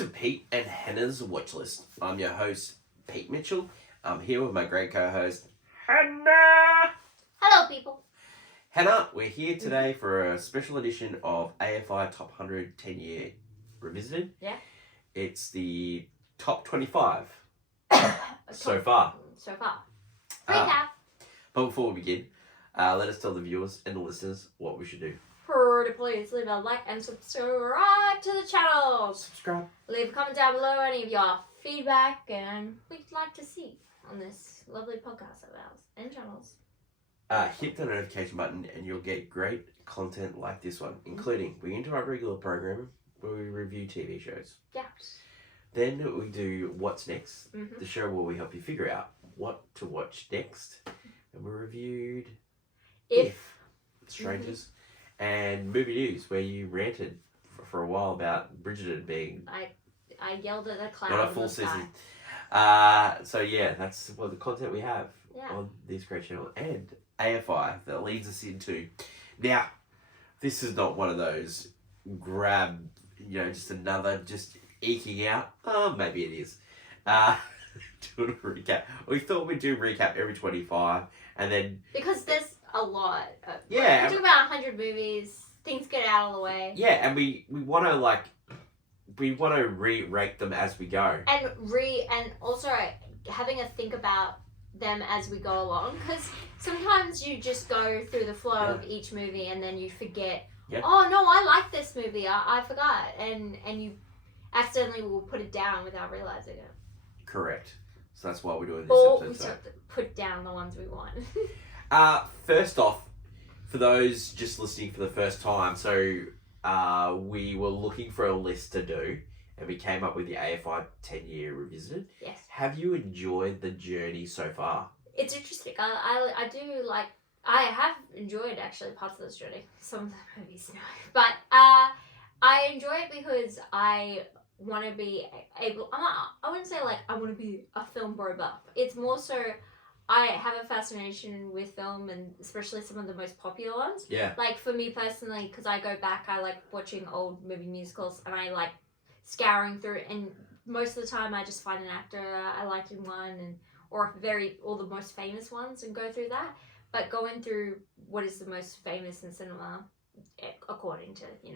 to Pete and Hannah's Watch List. I'm your host, Pete Mitchell. I'm here with my great co-host, Hannah. Hello, people. Hannah, we're here today for a special edition of AFI Top 100 10-Year Revisited. Yeah. It's the top 25 so far. Recap. But before we begin, let us tell the viewers and the listeners what we should do. Pretty please leave a like and subscribe to the channel. Subscribe. Leave a comment down below any of your feedback and we'd like to see on this lovely podcast of ours and channels. Hit the notification button and you'll get great content like this one, including we into our regular program where we review TV shows. Yeah. Then we do What's Next, Mm-hmm. the show where we help you figure out what to watch next. And we reviewed If Strangers, and Movie News, where you ranted for a while about Bridgerton being I yelled at the cloud. not a full season. So yeah, that's the content we have on this great channel. And AFI that leads us into now. This is not one of those grab, just another eking out. Oh, maybe it is. Doing a recap. We thought we'd do recap every 25, and then because there's a lot. Yeah. We talk about 100 movies. Things get out of the way. Yeah, and we want to re-rate them as we go. And also having a think about them as we go along, because sometimes you just go through the flow of each movie and then you forget. Yeah. Oh no, I like this movie. I forgot, and you accidentally will put it down without realizing it. Correct. So that's why we're doing this Or we episode. sort of put down the ones we want. First off, for those just listening for the first time, so we were looking for a list to do, and we came up with the AFI 10-Year Revisited. Yes. Have you enjoyed the journey so far? It's interesting. I do like. I have enjoyed actually parts of this journey. Some of the movies, no, but I enjoy it because I want to be able. I wouldn't say like I want to be a film bro buff. It's more so I have a fascination with film, and especially some of the most popular ones. Yeah. Like for me personally, because I go back, I like watching old movie musicals, and I like scouring through. And most of the time, I just find an actor I like in one, or the most famous ones, and go through that. But going through what is the most famous in cinema, according to the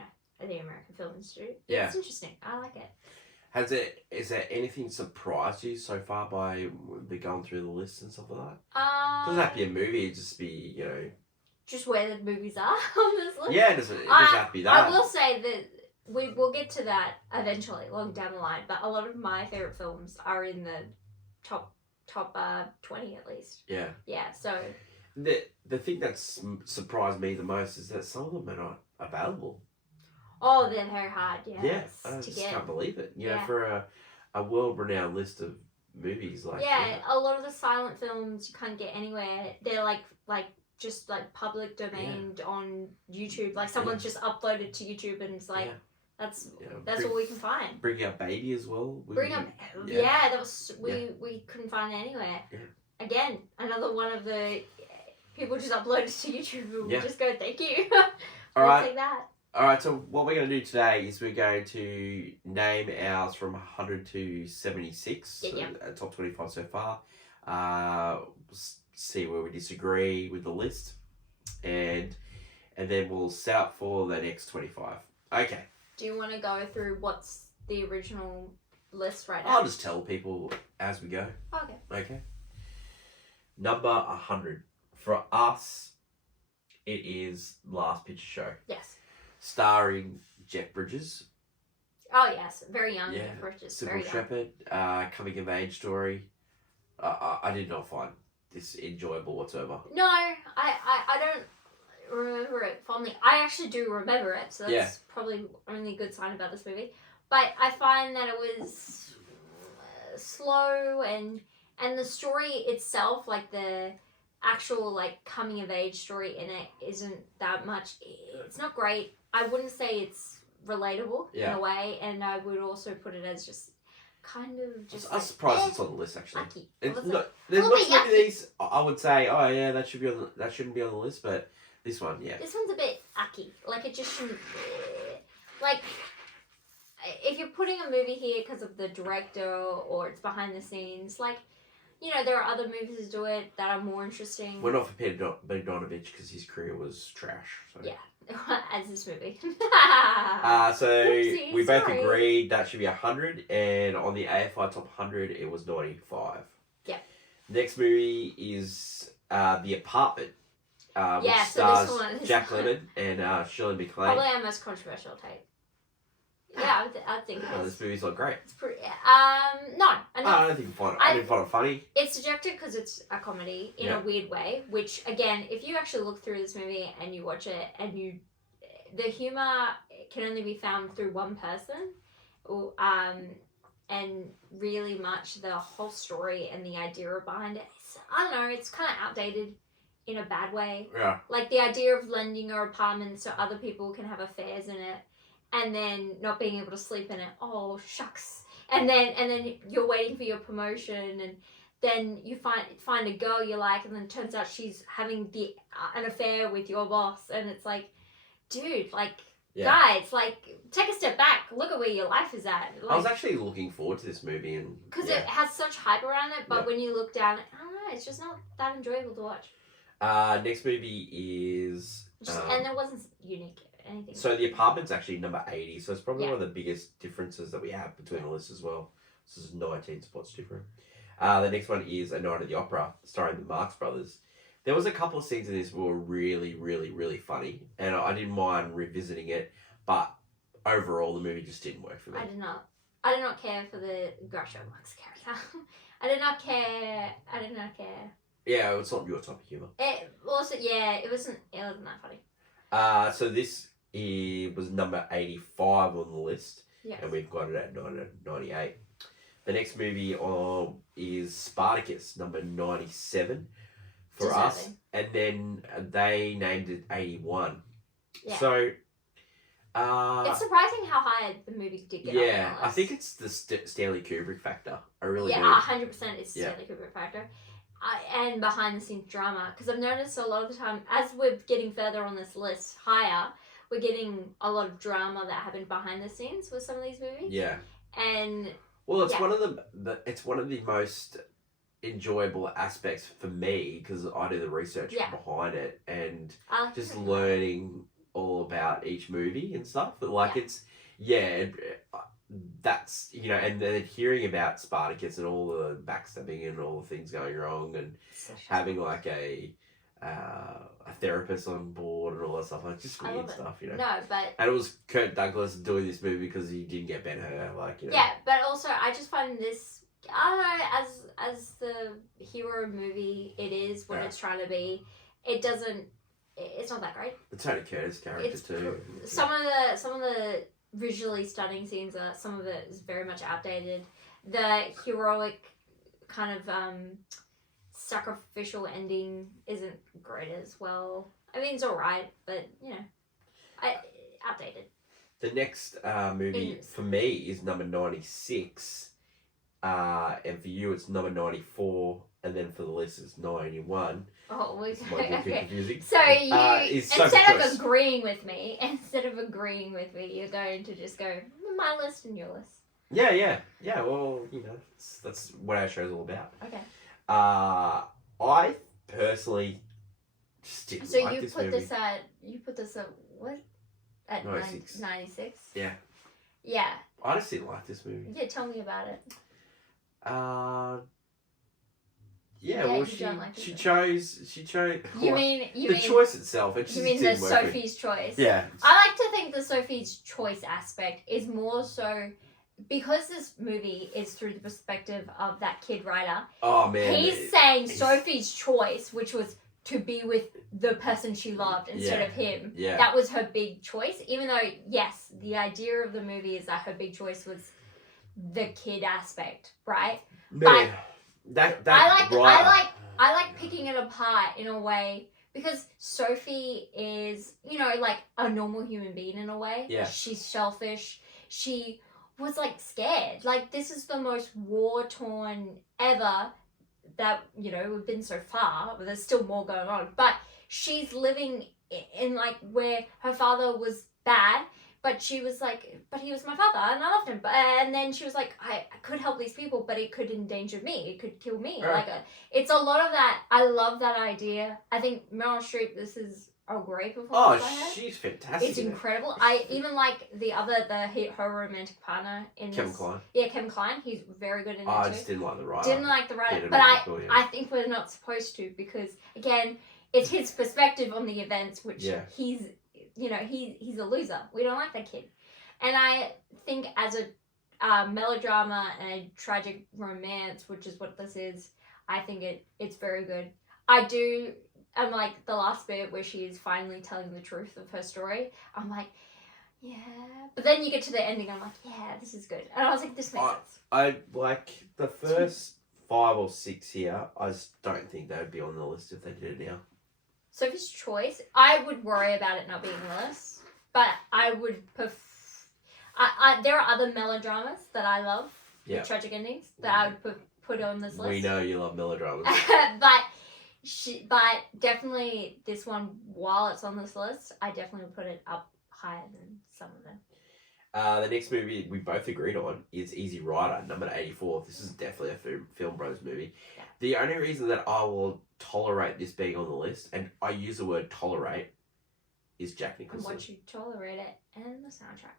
American film industry, it's interesting. I like it. Is there anything surprised you so far by going through the list and stuff like that? Doesn't have to be a movie, it just be, just where the movies are on this list. Yeah, it doesn't have to be that. I will say that we will get to that eventually, long down the line, but a lot of my favourite films are in the top 20 at least. Yeah. Yeah, so... The thing that's surprised me the most is that some of them are not available. Oh, they're very hard, yes, I just to get. can't believe it. For a world-renowned list of movies like a lot of the silent films you can't get anywhere. They're like just like public domain on YouTube. Like someone's just uploaded to YouTube, and it's like that's all we can find. Bring Up Baby as well. That was we couldn't find it anywhere. Yeah. Again, another one of the people just uploaded to YouTube, and we just go thank you. All right. Take that. All right, so what we're going to do today is we're going to name ours from 100 to 76, top 25 so far. See where we disagree with the list, and then we'll set up for the next 25. Okay. Do you want to go through what's the original list right now? I'll just tell people as we go. Okay. Number 100. For us, it is Last Picture Show. Yes. Starring Jeff Bridges. Oh yes, very young Jeff Bridges. Sybil Shepherd, coming of age story. I did not find this enjoyable whatsoever. No, I don't remember it fondly. I actually do remember it, so that's probably only a good sign about this movie. But I find that it was slow, and the story itself, like the actual coming of age story in it, isn't that much. It's not great. I wouldn't say it's relatable in a way, and I would also put it as just kind of just. I'm surprised it's on the list actually. Yucky. There's much of these I would say, oh yeah, that shouldn't be on the list, but this one, This one's a bit yucky. Like it just shouldn't. if you're putting a movie here because of the director or it's behind the scenes, like, you know, there are other movies that do it that are more interesting. We're not for Peter Bogdanovich because his career was trash. So. Yeah, as this movie. So Oopsie, we both sorry. agreed that should be 100, and on the AFI top 100, it was 95. Yeah. Next movie is The Apartment, which Yeah, so stars this one is Jack Lemmon and Shirley MacLaine. probably our most controversial take. Yeah, I think it is. This movie's not great. It's pretty. No, I don't think I didn't find it funny. It's subjective because it's a comedy in a weird way. Which again, if you actually look through this movie and you watch it, and the humor can only be found through one person, and really much the whole story and the idea behind it. I don't know. It's kind of outdated in a bad way. Yeah. Like the idea of lending your apartment so other people can have affairs in it. And then not being able to sleep in it. Oh, shucks. And then you're waiting for your promotion, and then you find a girl you like, and then it turns out she's having an affair with your boss, and it's like, dude, like, guys, like, take a step back. Look at where your life is at. Like, I was actually looking forward to this movie, and because it has such hype around it, but when you look down, I don't know, it's just not that enjoyable to watch. Next movie is and it wasn't unique. Anything. So The Apartment's actually number 80, so it's probably one of the biggest differences that we have between the lists as well. This is 19 spots different. The next one is A Night at the Opera, starring the Marx Brothers. There was a couple of scenes in this that were really, really, really funny, and I didn't mind revisiting it, but overall the movie just didn't work for me. I did not care for the Groucho Marx character. I did not care. Yeah, it's not your type of humour. It wasn't that funny. So this was number 85 on the list, and we've got it at 98. The next movie is Spartacus, number 97 for us, and then they named it 81. Yeah. So it's surprising how high the movie did get. Yeah, I think it's the Stanley Kubrick factor. I really do. 100% it's Stanley Kubrick factor. And behind the scenes drama, because I've noticed a lot of the time as we're getting further on this list higher, we're getting a lot of drama that happened behind the scenes with some of these movies. Yeah. And well, it's one of the most enjoyable aspects for me because I do the research behind it and just learning all about each movie and stuff. But like that's, you know, and then hearing about Spartacus and all the backstabbing and all the things going wrong and having like a therapist on board and all that stuff, like just weird stuff, you know. No, but and it was Kirk Douglas doing this movie because he didn't get Ben-Hur, like, you know. Yeah, but also I just find this, I don't know, as the hero movie it is when it's trying to be, it's not that great. The Tony Curtis character too. Some of the visually stunning scenes some of it is very much outdated. The heroic kind of sacrificial ending isn't great as well. I mean, it's alright, but you know, outdated. The next movie for me is number 96, and for you it's number 94, and then for the list it's 91. Oh, okay. Confusing. So you instead of agreeing with me, you're going to just go my list and your list. Yeah. Well, you know, that's what our show's all about. Okay. I personally just didn't like this movie. You put this at what? At 96. 96? Yeah. Yeah. I just didn't like this movie. Yeah, tell me about it. Well, she chose. You mean the choice itself? It just you mean didn't the work Sophie's choice? Yeah. I like to think the Sophie's choice aspect is more so because this movie is through the perspective of that kid writer. Oh man, he's saying Sophie's choice, which was to be with the person she loved instead of him. Yeah. That was her big choice. Even though, yes, the idea of the movie is that her big choice was the kid aspect, right? Man, but I like picking it apart in a way because Sophie is, you know, like a normal human being in a way. Yeah. She's selfish. She was like scared. Like this is the most war-torn ever that, you know, we've been so far, but there's still more going on. But she's living in like where her father was bad, But she was like, but he was my father and I loved him. And then she was like, I could help these people, but it could endanger me. It could kill me. Right. It's a lot of that. I love that idea. I think Meryl Streep, this is a great performance. Oh, she's fantastic. It's incredible. I even like her romantic partner in Kevin this. Kline. Yeah, Kevin Kline. He's very good in it too. I just didn't like the writer. Didn't like the writer. But I think we're not supposed to because, again, it's his perspective on the events, which he's a loser. We don't like that kid. And I think as a melodrama and a tragic romance, which is what this is, I think it's very good. I'm like the last bit where she is finally telling the truth of her story. I'm like, yeah. But then you get to the ending, I'm like, yeah, this is good. And I was like, this makes sense. I like the first 5 or 6 here. I just don't think they would be on the list if they did it now. Sophie's Choice, I would worry about it not being on the list, but I would there are other melodramas that I love, with tragic endings, that I would put on this list. We know you love melodramas. but definitely this one, while it's on this list, I definitely would put it up higher than some of them. The next movie we both agreed on is Easy Rider, number 84. This is definitely a Film Bros movie. Yeah. The only reason that I will tolerate this being on the list, and I use the word tolerate, is Jack Nicholson. And once you tolerate it, and the soundtrack.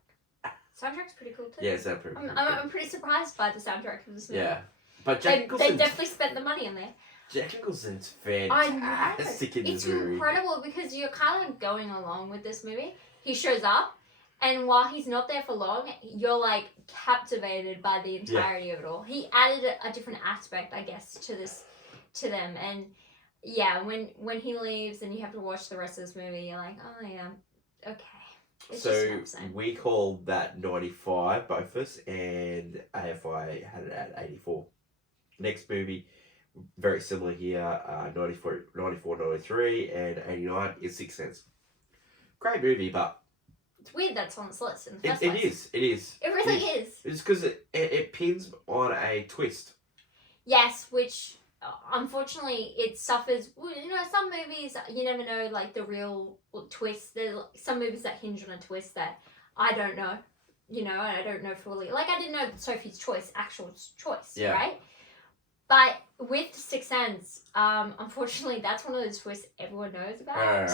Soundtrack's pretty cool too. Yeah, it's pretty cool. I'm pretty surprised by the soundtrack of this movie. Yeah. But Jack Nicholson... They definitely spent the money in there. Jack Nicholson's fantastic in this movie. It's incredible because you're kind of going along with this movie. He shows up, and while he's not there for long, you're like captivated by the entirety of it all. He added a different aspect, I guess, to them. And yeah, when he leaves and you have to watch the rest of this movie, you're like, oh yeah, okay. It's so we called that 95, both of us, and AFI had it at 84. Next movie, very similar here, 94, 93, and 89 is Sixth Sense. Great movie, but... It's weird that's on this list in the first place. It is. It really is. It's because it pins on a twist. Yes, which... unfortunately, it suffers. Some movies you never know, like the real twist. There's some movies that hinge on a twist that I don't know. I don't know fully. Like I didn't know Sophie's Choice, actual choice, right? But with Sixth Sense, unfortunately, that's one of those twists everyone knows about,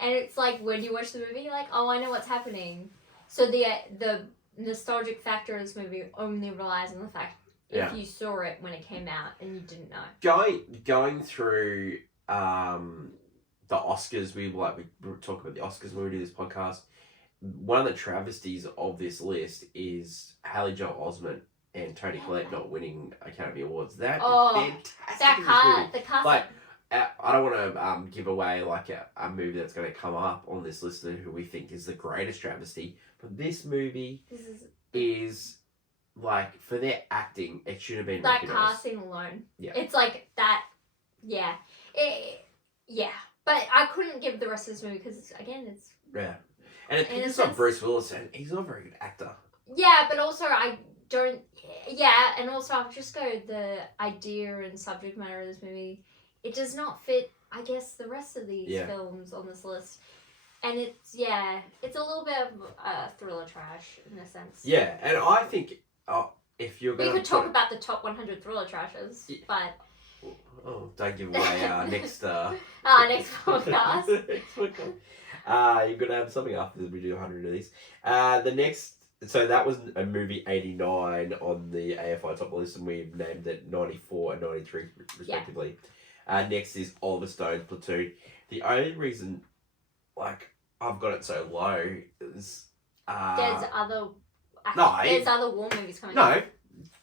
and it's like when you watch the movie, you're like, oh, I know what's happening. So the nostalgic factor of this movie only relies on the fact. If you saw it when it came out and you didn't know. Going through the Oscars, we talk about the Oscars when we do this podcast. One of the travesties of this list is Haley Joel Osment and Toni Collette not winning Academy Awards. That is fantastic. The cast. Like, I don't want to give away like a movie that's going to come up on this list who we think is the greatest travesty, but this movie is like, for their acting, it should have been that recognized. casting alone. Yeah. It's like that. Yeah. But I couldn't give the rest of this movie because again, it's and it's not Bruce Willis, and he's not a very good actor. Yeah, but also I don't. Yeah, and also I'll just go the idea and subject matter of this movie. It does not fit, I guess, the rest of these films on this list. And it's a little bit of thriller trash in a sense. Yeah, and I think if you're going to... We could talk about the top 100 thriller trashes, but... Oh, don't give away our next... next podcast. Next podcast. You're going to have something after we do 100 of these. The next... So that was a movie 89 on the AFI top list, and we've named it 94 and 93 respectively. Next is Oliver Stone's Platoon. The only reason, like, I've got it so low is... there's other war movies coming out. No,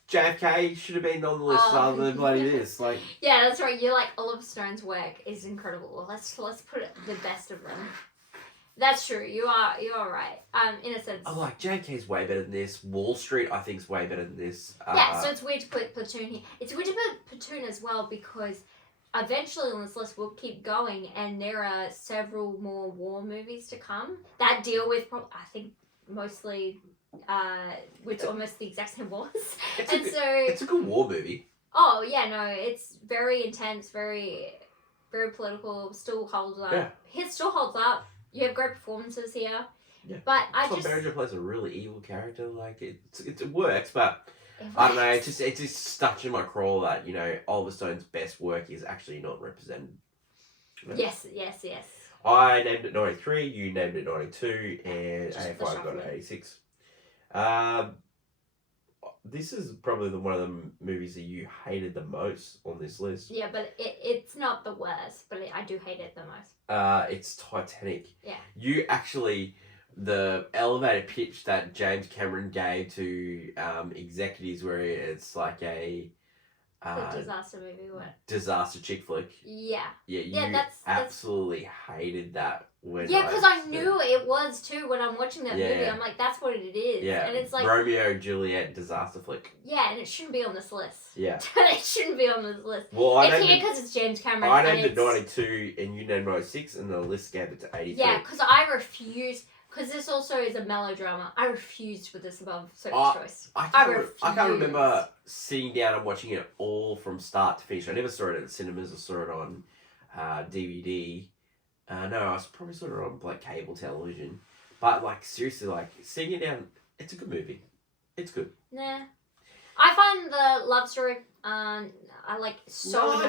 JFK should have been on the list rather than bloody this. Like, yeah, that's right. You're like, Oliver Stone's work is incredible. Let's put it the best of them. That's true. You are right. In a sense. I'm like, JFK's way better than this. Wall Street, I think, is way better than this. So it's weird to put Platoon here. It's weird to put Platoon as well because eventually on this list we'll keep going, and there are several more war movies to come that deal with, I think, mostly with almost the exact same wars. It's a good war movie. Oh yeah, no, it's very intense, very, very political. Still holds up. Yeah. It still holds up. You have great performances here. Yeah. But Tom Berenger plays a really evil character. Like it works, but I don't know. It's just stuck in my craw that Oliver Stone's best work is actually not represented. Yes. I named it 93. You named it 92, and AFI got it 86. This is probably one of the movies that you hated the most on this list. Yeah, but it's not the worst, but I do hate it the most. It's Titanic. Yeah. You actually, the elevator pitch that James Cameron gave to executives, where it's like a disaster movie, what? Disaster chick flick. Yeah. Yeah, you absolutely hated that. Yeah, because I knew it was too when I'm watching that movie. I'm like, that's what it is. Yeah, and it's like Romeo and Juliet disaster flick. Yeah, and it shouldn't be on this list. Yeah. It shouldn't be on this list. Well, it's here because it's James Cameron. I named it 92, and you named 96, and the list gave it to 83. Yeah, because I refuse. Because this also is a melodrama. I refuse to put this above Sophie's Choice. I can't remember sitting down and watching it all from start to finish. I never saw it at the cinemas. I saw it on DVD. No, I probably saw it on like cable television. But like seriously, like sitting it down, it's a good movie. It's good. Nah. I find the love story annoying, so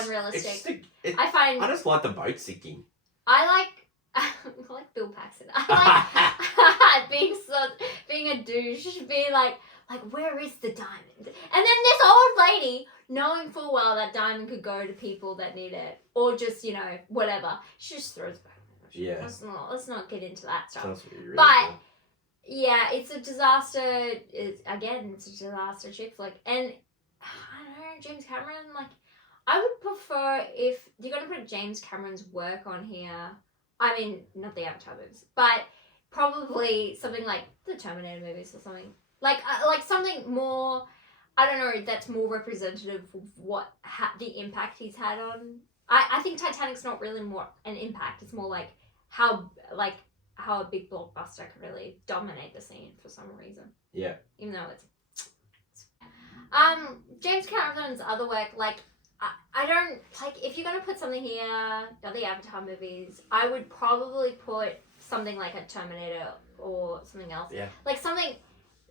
unrealistic. I just like the boat sinking. I like Bill Paxton. I like being a douche, being like where is the diamond? And then this old lady, knowing full well that diamond could go to people that need it, or just whatever, she just throws it back. Yeah. Let's not get into that stuff. Really but cool. yeah, it's a disaster. It's a disaster chick flick, and I don't know, James Cameron. Like, I would prefer if you're gonna put James Cameron's work on here. I mean, not the Avatar movies, but probably something like the Terminator movies or something. Like something more, I don't know, that's more representative of what the impact he's had on. I think Titanic's not really more an impact. It's more like how a big blockbuster could really dominate the scene for some reason. Yeah. Even though it's James Cameron's other work, like, I don't, like, if you're going to put something here, the Avatar movies, I would probably put something like a Terminator or something else. Yeah. Like, something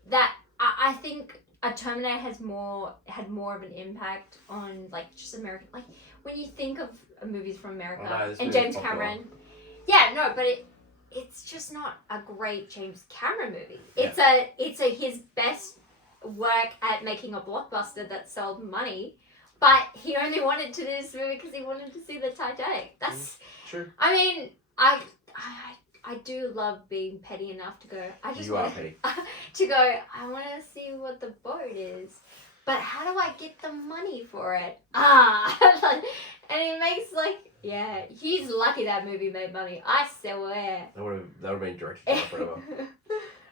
that I think a Terminator had more of an impact on, like, just American, like, when you think of movies from America and James Cameron. Yeah, no, but it's just not a great James Cameron movie. Yeah. It's his best work at making a blockbuster that sold money. But he only wanted to do this movie because he wanted to see the Titanic. That's true. I mean, I do love being petty enough to go. Petty. To go. I want to see what the boat is, but how do I get the money for it? And he makes he's lucky that movie made money. I swear. That would have been directed forever.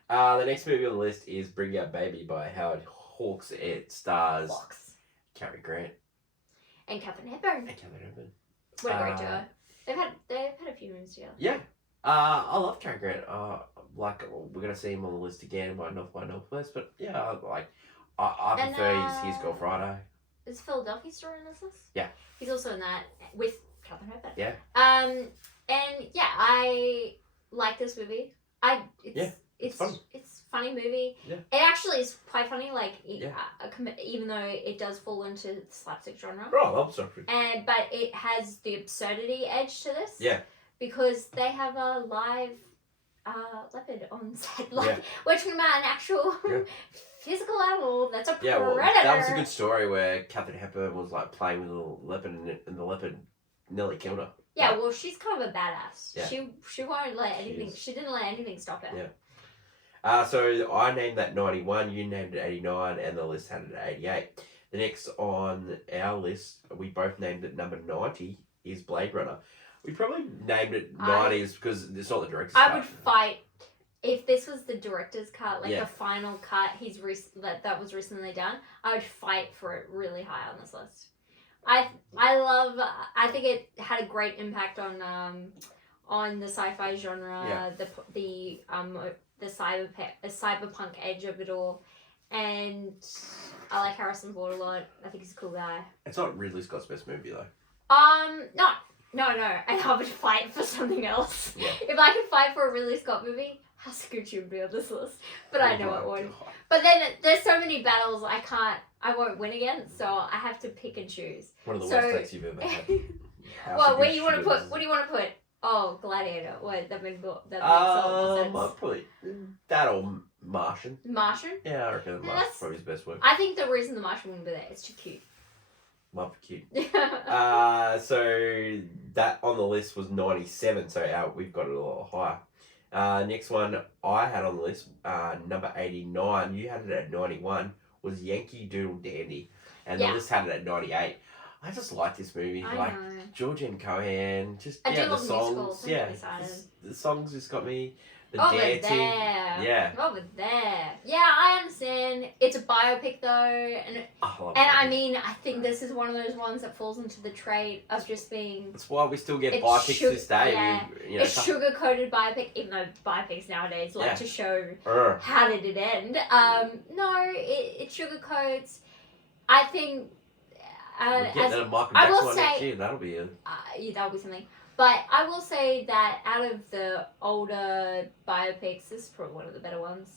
The next movie on the list is Bring Out Baby by Howard Hawks. It stars Cary Grant and Katharine Hepburn. What a great duo. They've had a few movies together. Yeah. I love Cary Grant. We're gonna see him on the list again by Northwest, but yeah, I prefer his Girl Friday. Is Philadelphia Story in this list? Yeah. He's also in that with Katharine Hepburn. Yeah. And yeah, I like this movie. It's fun. It's a funny movie. Yeah. It actually is quite funny, even though it does fall into the slapstick genre. Oh, I love slapstick. But it has the absurdity edge to this. Yeah. Because they have a live leopard on set. We're talking about an actual physical animal that's a predator. Well, that was a good story where Katharine Hepburn was playing with a leopard and the leopard nearly killed her. Yeah, well, she's kind of a badass. Yeah. She won't let anything. She didn't let anything stop her. Yeah. So I named that 91, you named it 89, and the list had it at 88. The next on our list, we both named it number 90, is Blade Runner. We probably named it 90s because it's not the director's cut. I would fight if this was the director's cut, the final cut that was recently done. I would fight for it really high on this list. I think it had a great impact on the sci-fi genre, the cyberpunk edge of it all, and I like Harrison Ford a lot. I think he's a cool guy. It's not Ridley Scott's best movie though. No, and I would fight for something else. Yeah. If I could fight for a Ridley Scott movie, House of Gucci would be on this list. But I know it won't. God. But then there's so many battles I won't win against, so I have to pick and choose. One of the worst takes you've ever had. Well, where do you want to put? What do you want to put? Oh, Gladiator. What that makes sense. Probably that or Martian. Martian? Yeah, I reckon Martian's probably his best work. I think the reason the Martian wouldn't be there, it's too cute. Love cute. So that on the list was 97, so we've got it a lot higher. Next one I had on the list, number 89, you had it at 91, was Yankee Doodle Dandy. And the list had it at 98. I just like this movie. I know. George and Cohan, just I do the love songs. musicals. Yeah, the songs just got me. The dancing. Yeah. Over there. Yeah, I understand. It's a biopic though, and I mean, I think this is one of those ones that falls into the trait of just being. That's why we still get biopics this day. Yeah. It's sugar-coated biopic, even though biopics nowadays like to show how did it end. No, it sugarcoats. I think. We'll get that Michael Jackson one next year. That'll be that'll be something. But I will say that out of the older biopics, this is probably one of the better ones.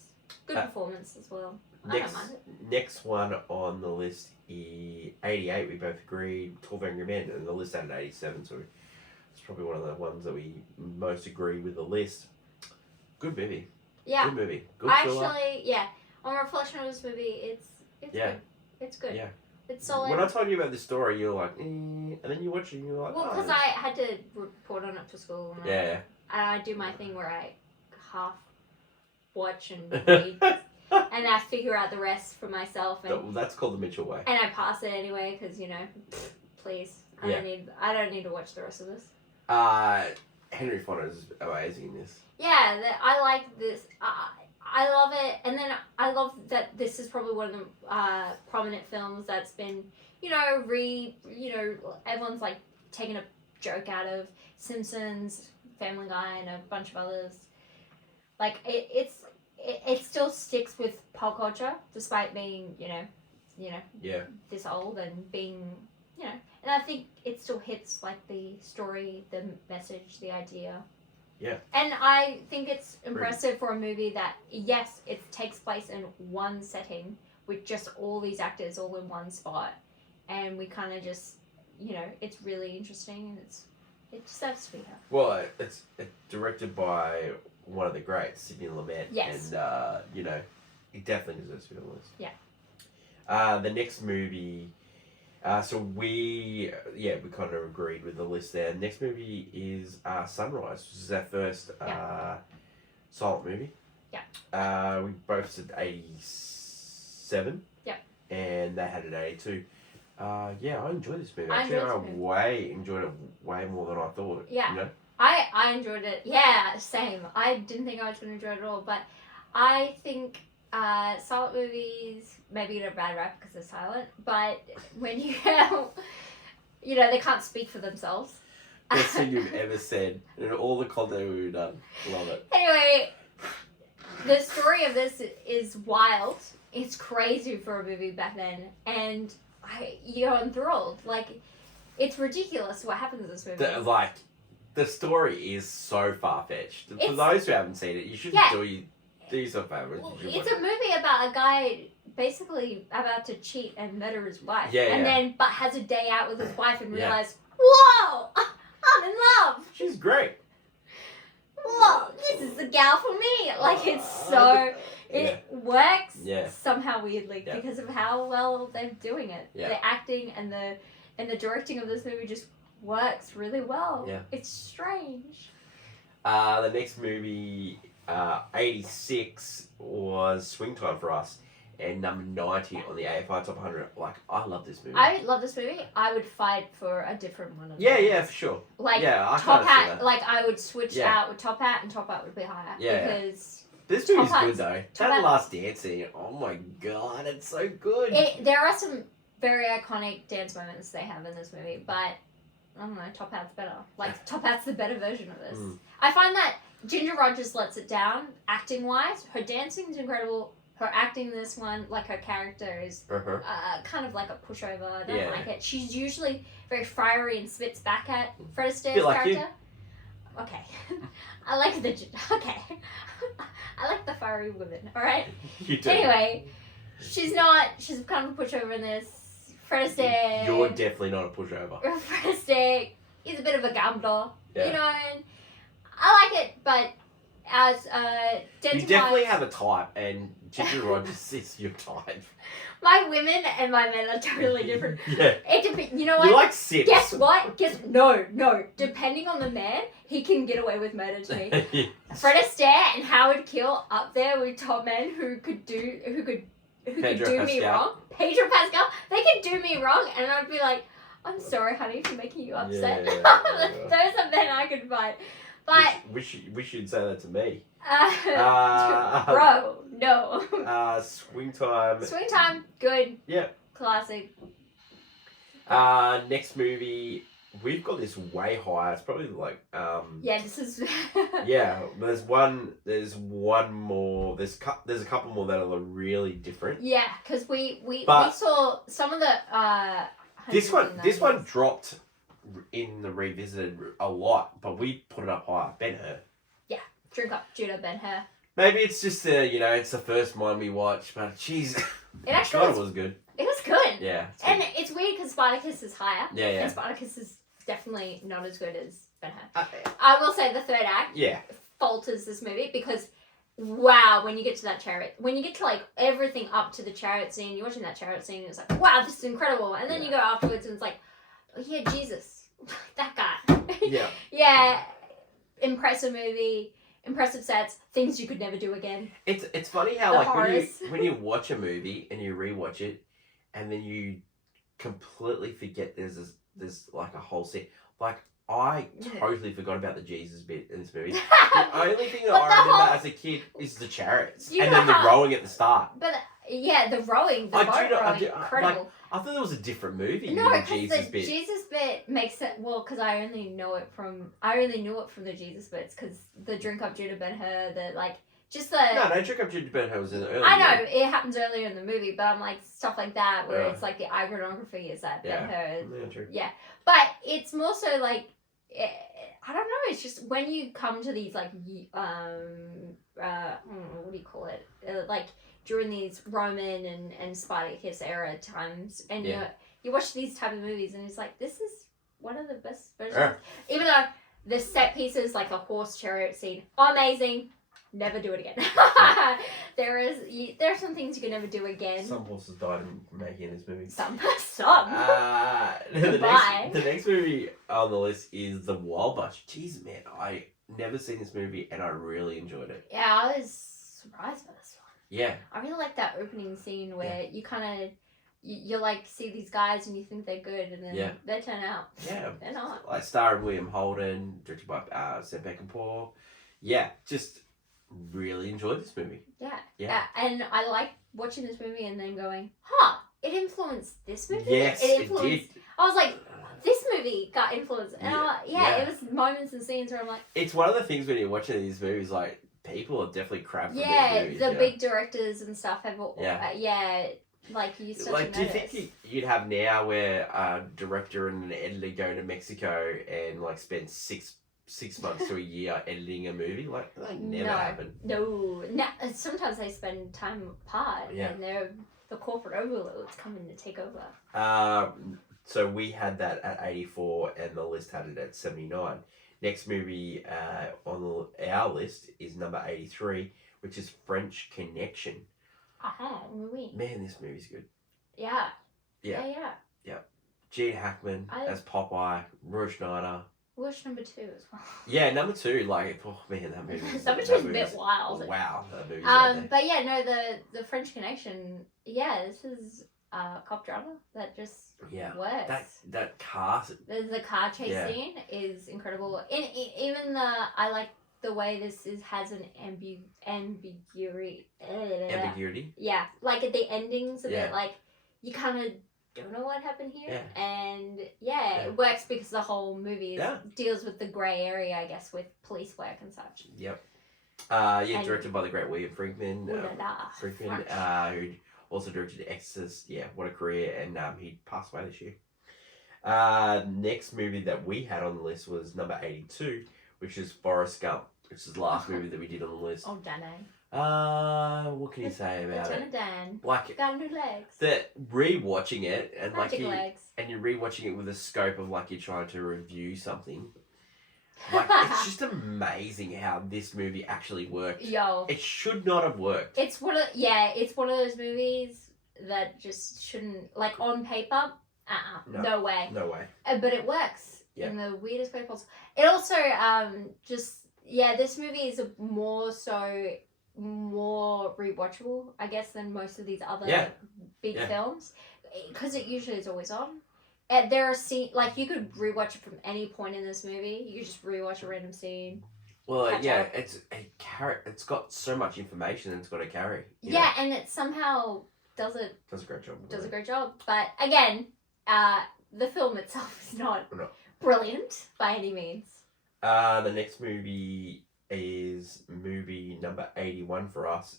Good performance as well. I don't mind it. Next one on the list is 88. We both agreed. 12 Angry Men, and the list had an 87, so it's probably one of the ones that we most agree with the list. Good movie. Yeah. Good movie. Good Actually, yeah. On reflection of this movie, it's good. It's good. Yeah. It's solid. When I told you about this story, you're like, and then you watch it and you're like, well, because I had to report on it for school. And I do my thing where I half watch and read, and I figure out the rest for myself. And that's called the Mitchell way. And I pass it anyway because please, I don't need to watch the rest of this. Henry Fonda is amazing in this. Yeah, I like this. I love it, and then I love that this is probably one of the prominent films that's been, everyone's like taking a joke out of Simpsons, Family Guy, and a bunch of others. Like it still sticks with pop culture despite being this old and being and I think it still hits like the story, the message, the idea. Yeah. And I think it's impressive for a movie that, yes, it takes place in one setting with just all these actors all in one spot. And we kind of just, it's really interesting and it deserves to be here. Well, it's directed by one of the greats, Sidney Lumet. Yes. And, it definitely deserves to be on the list. Yeah. The next movie... so we kind of agreed with the list there. Next movie is Sunrise, which is our first silent movie. Yeah. We both said 87. Yeah. And they had it 82. I enjoyed this movie. I enjoyed it way more than I thought. Yeah. I enjoyed it. Yeah, same. I didn't think I was going to enjoy it at all, but I think... silent movies maybe get a bad rap because they're silent, but when you they can't speak for themselves. Best thing you've ever said in all the content we've done. Love it. Anyway, the story of this is wild. It's crazy for a movie back then, and you're enthralled. Like, it's ridiculous what happens in this movie. The story is so far-fetched. For those who haven't seen it, you should do yourself a favor. Well, it's a movie about a guy basically about to cheat and murder his wife. But has a day out with his wife and realizes, whoa, I'm in love. She's great. Whoa, this is the gal for me. Like, it's so... It works somehow weirdly because of how well they're doing it. Yeah. The acting and the directing of this movie just works really well. Yeah. It's strange. The next movie... 86 was Swing Time for us, and number 90 on the AFI Top 100. Like, I love this movie. I love this movie. I would fight for a different one. Yeah, for sure. Like, Top Hat, like, I would switch out with Top Hat, and Top Hat would be higher. Yeah. Because this movie's good, though. That last dance scene, oh my god, it's so good. There are some very iconic dance moments they have in this movie, but, I don't know, Top Hat's better. Like, Top Hat's the better version of this. I find that Ginger Rogers lets it down, acting-wise. Her dancing's incredible. her acting in this one, like her character is kind of like a pushover. I don't like it. She's usually very fiery and spits back at Fred Astaire's character. You. Okay. I like the fiery women, alright? You do. Anyway, she's kind of a pushover in this. Fred Astaire. You're definitely not a pushover. Fred Astaire is a bit of a gambler. Yeah. You know, and I like it, but as you definitely have a type, and Ginger Rogers is your type. My women and my men are totally different. Yeah. You know what? You like sips. Guess what? No. Depending on the man, he can get away with murder to me. Yes. Fred Astaire and Howard Keel up there with top men who could do me wrong. Pedro Pascal, they could do me wrong, and I'd be like, I'm sorry, honey, for making you upset. Yeah. Those are men I could fight. But wish you'd say that to me. Bro, no. Swing Time. Swing Time, good. Yeah. Classic. Next movie, we've got this way higher. It's probably like Yeah, this is. Yeah, there's one more. There's a couple more that are really different. Yeah, because we saw some of the. This one dropped in the revisited a lot, but we put it up higher. Ben-Hur. Yeah, Drink Up Judah, Ben-Hur. Maybe it's just it's the first one we watched, but jeez, it actually was good. It was good. Yeah, and it's weird because Spartacus is higher. Yeah. And Spartacus is definitely not as good as Ben-Hur. I will say the third act. Yeah. Falters this movie because. Wow, when you get to that chariot, when you get to like everything up to the chariot scene, you're watching that chariot scene and it's like, wow, this is incredible. And then you go afterwards and it's like, oh yeah, Jesus, that guy. Yeah. Yeah, impressive movie, impressive sets, things you could never do again. It's funny how The like horrors. when you watch a movie and you rewatch it, and then you completely forget there's like a whole scene. Like I totally forgot about the Jesus bit in this movie. The only thing that I remember as a kid is the chariots and then the rowing at the start. But yeah, the rowing, the boat rowing, incredible. I thought it was a different movie. No, the because Jesus the bit. Jesus bit makes it because I only knew it from the Jesus bits because the Drink Up Judah Ben-Hur, the like just the. No, Drink Up Judah Ben-Hur was in the early. I know it happens earlier in the movie, but I'm like stuff like that where it's like the iconography is that Ben-Hur. Yeah, true. Yeah, but it's more so like. I don't know. It's just when you come to these like what do you call it? Like during these Roman and Spartacus era times, and you watch these type of movies, and it's like this is one of the best versions. Even though the set pieces, like the horse chariot scene, amazing. Never do it again. There are some things you can never do again. Some horses died in making this movie. Some. The next movie on the list is The Wild Bunch. Jeez, man, I never seen this movie and I really enjoyed it. Yeah, I was surprised by this one. Yeah. I really like that opening scene where you kind of you like see these guys and you think they're good and then they turn out they're not. Like starring William Holden, directed by Sam Peckinpah. Yeah, just really enjoyed this movie. Yeah, and I like watching this movie and then going, it influenced this movie? Yes, it did. I was like, this movie got influenced. And it was moments and scenes where I'm like... It's one of the things when you're watching these movies, like, people are definitely crap from these movies. The big directors and stuff have... like, you start like, to do you notice. think you'd have now where a director and an editor go to Mexico and, like, spend six months to a year editing a movie? Like, that never happened. No. Sometimes they spend time apart and they're the corporate overlords coming to take over. So we had that at 84 and the list had it at 79. Next movie on our list is number 83, which is French Connection. Oui. Man, this movie's good. Yeah. Gene Hackman as Popeye, Roy Schneider. Watch number 2 as well. Yeah, number 2, like, oh man, that movie. Number 2 is a bit wild. Wow, that movie's but yeah, no, the French Connection. Yeah, this is a cop drama that just works. That car. The car chase scene is incredible. Even I like the way this has an ambiguity. Ambiguity. Yeah, like at the endings of it, like you kind of don't know what happened here, and it works because the whole movie deals with the grey area, I guess, with police work and such. Yep. And- directed by the great William Friedkin. Ooh la la, Friedkin, French. who also directed Exorcist. Yeah, what a career! And he passed away this year. Next movie that we had on the list was number 82, which is Forrest Gump, which is the last movie that we did on the list. Oh, Danny. What can you say about Lieutenant it? Dan. Like Got new legs. that rewatching it and Magic like legs. you're rewatching it with a scope of like you're trying to review something. Like it's just amazing how this movie actually worked. Yo. It should not have worked. It's one of those movies that just shouldn't, like, on paper, no way. No way. But it works in the weirdest way possible. It also this movie is more rewatchable, I guess, than most of these other big films, because it usually is always on. And there are scenes, like, you could rewatch it from any point in this movie. You could just rewatch a random scene. Well, Up. it's got so much information and it's got to carry. Yeah, and it somehow does a great job. Does a great job. But again, the film itself is not brilliant by any means. The next movie is movie number 81 for us.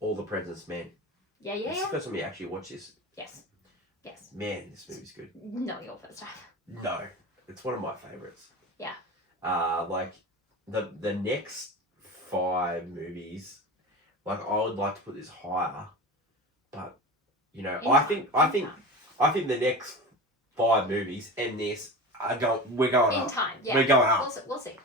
All the President's Men. Yeah. This is the first time we actually watched this. Yes. Man, this movie's good. No, your first time. No, it's one of my favorites. Yeah. Like the next 5 movies, like I would like to put this higher, but you know, I think the next 5 movies and this we're going in up. time. Yeah, we're going up. We'll see.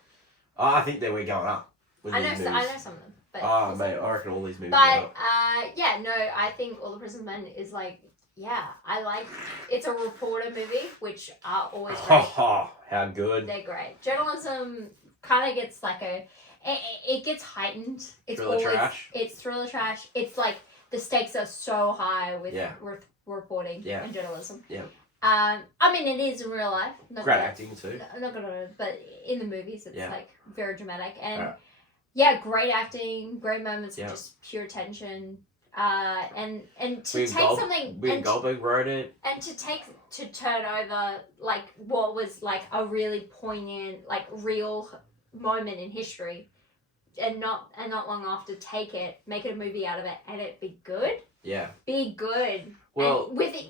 I think that we're going up. I know some of them. But mate, I reckon all these movies. But I think All the President's Men is like. Yeah, I like. It's a reporter movie, which are always great. How good! They're great. Journalism kind of gets like it gets heightened. It's thriller trash. It's thriller trash. It's like the stakes are so high with reporting and journalism. Yeah. I mean, it is in real life. Great acting too. Not gonna, but in the movies, it's like very dramatic and great acting, great moments of just pure tension. And to take something William Goldberg wrote it, and to turn over like what was like a really poignant, like real moment in history, and not long after make it a movie out of it, and it be good. Yeah. Be good. Well, and with it,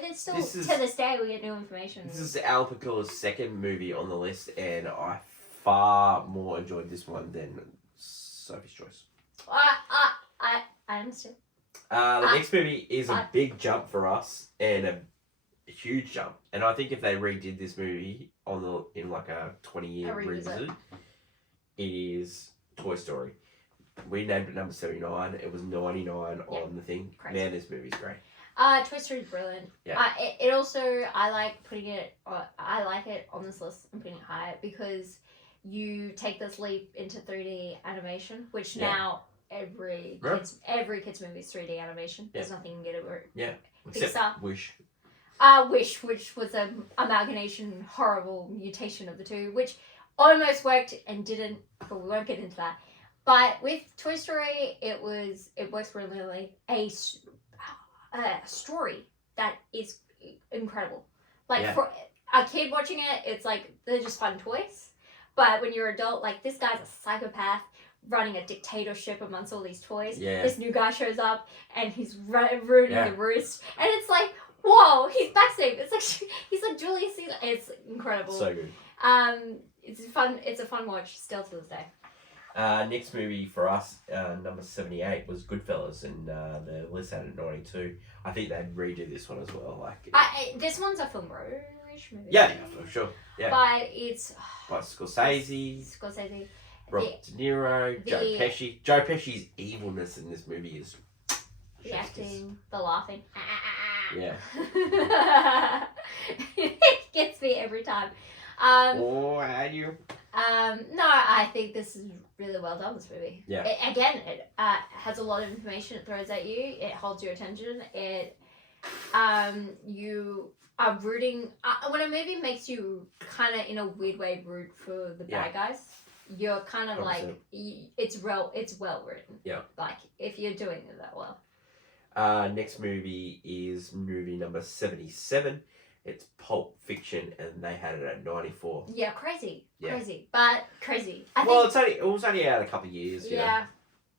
there's still to this day we get new information. This is Al Pacula's second movie on the list, and I far more enjoyed this one than Sophie's Choice. I understand. The next movie is a big jump for us and a huge jump, and I think if they redid this movie in like a 20-year revisit, it is Toy Story. We named it number 79. It was 99 on the thing. Crazy. Man, this movie's great. Toy Story is brilliant. Yeah. It also I like putting it. I like it on this list and putting it higher because you take this leap into 3D animation, which now. Every kid's movie is 3D animation. There's nothing you can get over. Yeah. Except Pixar. Wish. Wish, which was an amalgamation, horrible mutation of the two, which almost worked and didn't, but we won't get into that. But with Toy Story, it works brilliantly. A story that is incredible. Like for a kid watching it, it's like they're just fun toys. But when you're an adult, like this guy's a psychopath. Running a dictatorship amongst all these toys. Yeah. This new guy shows up and he's ruining the roost, and it's like, whoa, he's backstage. It's like he's like Julius Caesar. It's incredible. So good. It's fun. It's a fun watch still to this day. Next movie for us, number 78 was Goodfellas, and the list had it 92. I think they'd redo this one as well. Like this one's a film road-ish movie. Yeah, for sure. Yeah. But it's by Scorsese. Robert De Niro, Joe Pesci. Joe Pesci's evilness in this movie is the acting, the laughing. Yeah. It gets me every time. How do you? No, I think this is really well done, this movie. Yeah. It has a lot of information it throws at you. It holds your attention. You are rooting... when a movie makes you kind of, in a weird way, root for the bad guys, you're kind of 100%. Like... It's well written. Yeah. Like, if you're doing it that well. Next movie is movie number 77, It's Pulp Fiction, and they had it at 94. Yeah, crazy. Yeah. Crazy. But crazy. It was only out a couple of years. Yeah.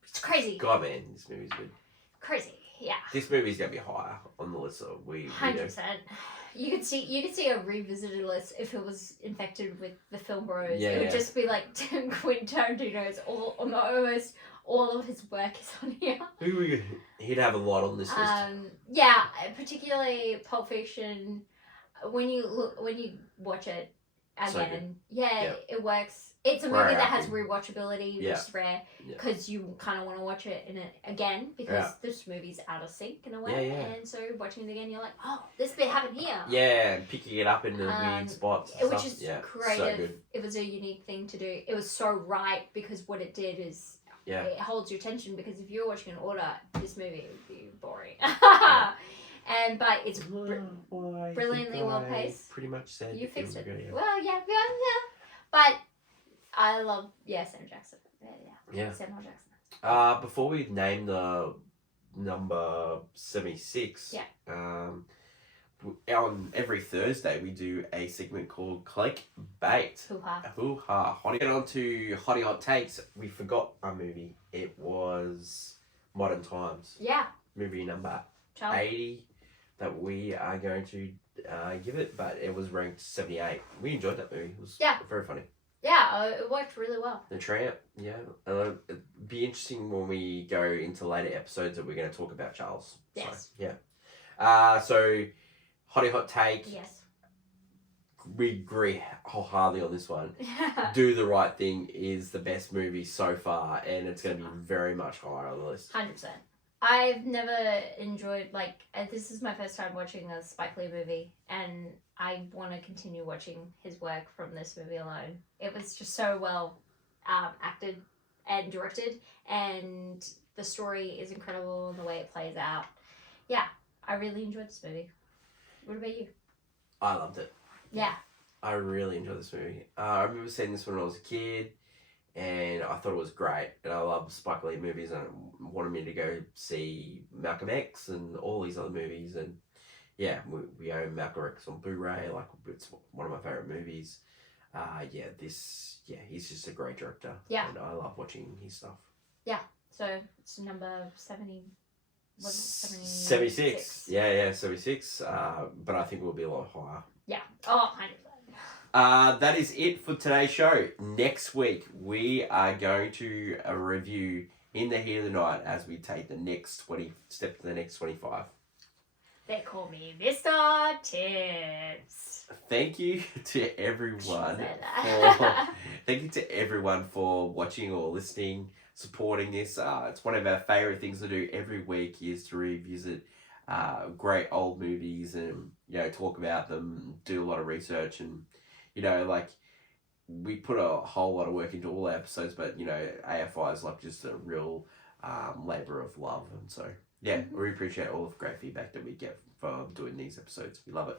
It's crazy. God, man, this movie's good. Crazy. Yeah. This movie's gonna be higher on the list. So 100%. You could see a revisited list if it was infected with the film bros. Yeah, it would just be like Quentin Tarantino's almost all of his work is on here. He'd have a lot on this list. Yeah, particularly Pulp Fiction. When you watch it again, it works. It's a movie that has rewatchability, which is rare, because you kind of want to watch it again because this movie's out of sync in a way, and so watching it again, you're like, oh, this bit happened here. Yeah, and picking it up in the weird spots, which is creative. So good. It was a unique thing to do. It was so right because what it did is it holds your attention, because if you're watching in order, this movie would be boring. But it's brilliantly well paced. Pretty much said you fixed it. Well, yeah. But I love Sam Jackson. Samuel Jackson. Before we name the number 76, on every Thursday we do a segment called Clickbait. Hoo-ha. Get on to Hottie Hot Takes. We forgot a movie. It was Modern Times. Yeah. Movie number 80 that we are going to give it, but it was ranked 78. We enjoyed that movie. It was very funny. Yeah, it worked really well. The Tramp, it'd be interesting when we go into later episodes that we're going to talk about Charles. Yes. So, so Hottie Hot Take. Yes. We agree wholeheartedly on this one. Do the Right Thing is the best movie so far, and it's going to be very much higher on the list. 100%. I've never enjoyed, this is my first time watching a Spike Lee movie, and I want to continue watching his work from this movie alone. It was just so well acted and directed, and the story is incredible in the way it plays out. Yeah, I really enjoyed this movie. What about you? I loved it. Yeah. I really enjoyed this movie. I remember seeing this when I was a kid, and I thought it was great. And I love Spike Lee movies, and it wanted me to go see Malcolm X and all these other movies. And yeah, we own Malcolm X on Blu-ray. It's one of my favorite movies. He's just a great director. Yeah. And I love watching his stuff. Yeah. So it's number 70. 76. Yeah, 76. But I think we'll be a lot higher. Yeah. Oh, 100%. That is it for today's show. Next week, we are going to review In the Heat of the Night as we take the next 20 step to the next 25. They call me Mr. Tips. Thank you to everyone. Thank you to everyone for watching or listening, supporting this. It's one of our favorite things to do every week is to revisit great old movies and talk about them, do a lot of research, and we put a whole lot of work into all our episodes, but AFI is just a real labor of love, and so we appreciate all of the great feedback that we get from doing these episodes. We love it.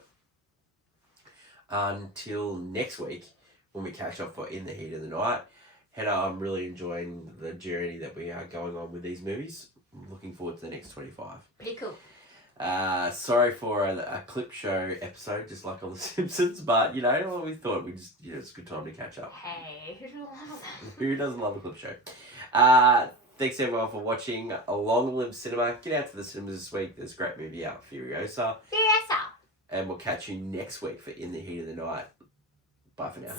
Until next week when we catch up for In the Heat of the Night, Hannah, I'm really enjoying the journey that we are going on with these movies. I'm looking forward to the next 25. Pretty cool. Sorry for a clip show episode, just like on The Simpsons, but we thought it's a good time to catch up. Hey, who doesn't love that? Who doesn't love a clip show? Thanks everyone for watching. Long live cinema. Get out to the cinemas this week. There's a great movie out, Furiosa. And we'll catch you next week for In the Heat of the Night. Bye for now.